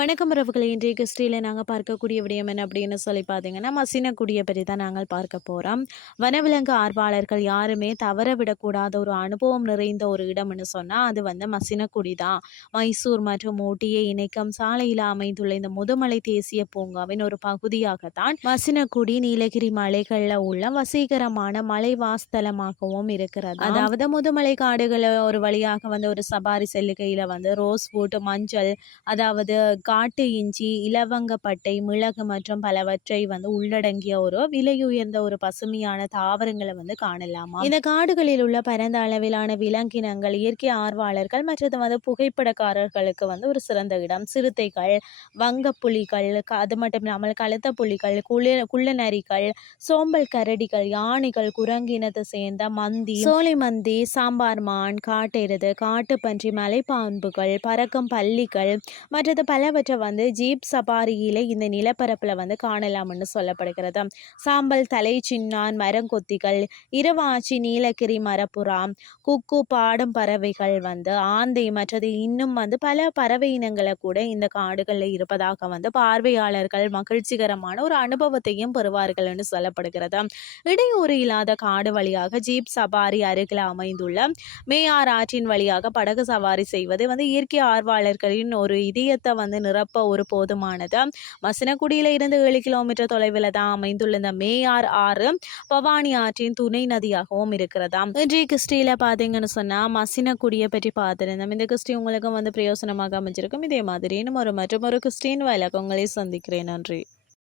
வணக்கம் உறவுகளை. இன்றைய கிறிஸ்டியில் நாங்கள் பார்க்கக்கூடிய விடயம் என்ன அப்படின்னு சொல்லி பார்த்தீங்கன்னா மசினக்குடியை பற்றி தான் நாங்கள் பார்க்க போகிறோம் வனவிலங்கு ஆர்வலர்கள் யாருமே தவற விடக்கூடாத ஒரு அனுபவம் நிறைந்த ஒரு இடம்னு சொன்னால் அது வந்து மசினக்குடி தான். மைசூர் மற்றும் ஊட்டியை இணைக்கும் சாலையில் அமைந்துள்ள இந்த முதுமலை தேசிய பூங்காவின் ஒரு பகுதியாகத்தான் மசினக்குடி நீலகிரி மலைகளில் உள்ள வசீகரமான மலை வாஸ்தலமாகவும் இருக்கிறது அதாவது முதுமலை காடுகளை ஒரு வழியாக வந்து ஒரு சபாரி செல்லுகையில் வந்து ரோஸ்வுட் மஞ்சள் அதாவது காட்டு இஞ்சி இலவங்கப்பட்டை மிளகு மற்றும் பலவற்றை வந்து உள்ளடங்கிய ஒரு விலையுயர்ந்த ஒரு பசுமையான தாவரங்களை வந்து காணலாமா. இந்த காடுகளில் உள்ள பரந்த அளவிலான விலங்கினங்கள் இயற்கை ஆர்வலர்கள் மற்றும் வந்து புகைப்படக்காரர்களுக்கு வந்து ஒரு சிறந்த இடம். சிறுத்தைகள் வங்க புலிகள் அது மட்டும் இல்லாமல் கழுத்த புலிகள் குளிர் குள்ளநரிகள் சோம்பல் கரடிகள் யானைகள் குரங்கினத்தை சேர்ந்த மந்தி சோலை மந்தி சாம்பார் மான் காட்டெருது காட்டுப்பன்றி மலைப்பாம்புகள் பறக்கும் பள்ளிகள் மற்றது பலவற்றை வந்து ஜீப் சபாரியில இந்த நிலப்பரப்பில் வந்து காணலாம்னு சொல்லப்படுகிறது. சாம்பல் தலை சின்னான் மரங்கொத்திகள் இரவாச்சி நீலகிரி மரப்புறா குக்கு பாடும் பறவைகள் வந்து ஆந்தை மற்றது இன்னும் வந்து பல பறவை இனங்களை கூட இந்த காடுகளில் இருப்பதாக வந்து பார்வையாளர்கள் மகிழ்ச்சிகரமான ஒரு அனுபவத்தையும் பெறுவார்கள்னு சொல்லப்படுகிறது. இடையூறு இல்லாத காடு வழியாக ஜீப் சபாரி அருகில் அமைந்துள்ள மேயார் ஆற்றின் வழியாக படகு சவாரி செய்வது வந்து இயற்கை ஆர்வலர்களின் ஒரு இதயத்தை வந்து நிரப்ப ஒரு போதுமானது. மசனக்குடியில இருந்து ஏழு கிலோமீட்டர் தொலைவில் தான் அமைந்துள்ள இந்த மேயார் ஆறு பவானி ஆற்றின் துணை நதியாகவும் இருக்கிறதாம். இன்றைய கிறிஸ்டியில பார்த்தீங்கன்னு சொன்னா மசினக்குடியை பற்றி பார்த்துருந்தோம். இந்த கிறிஸ்டி உங்களுக்கு வந்து பிரயோசனமாக அமைஞ்சிருக்கும். இதே மாதிரி இன்னும் ஒரு மற்றும் ஒரு கிறிஸ்டின் வழக்கங்களை சந்திக்கிறேன். நன்றி.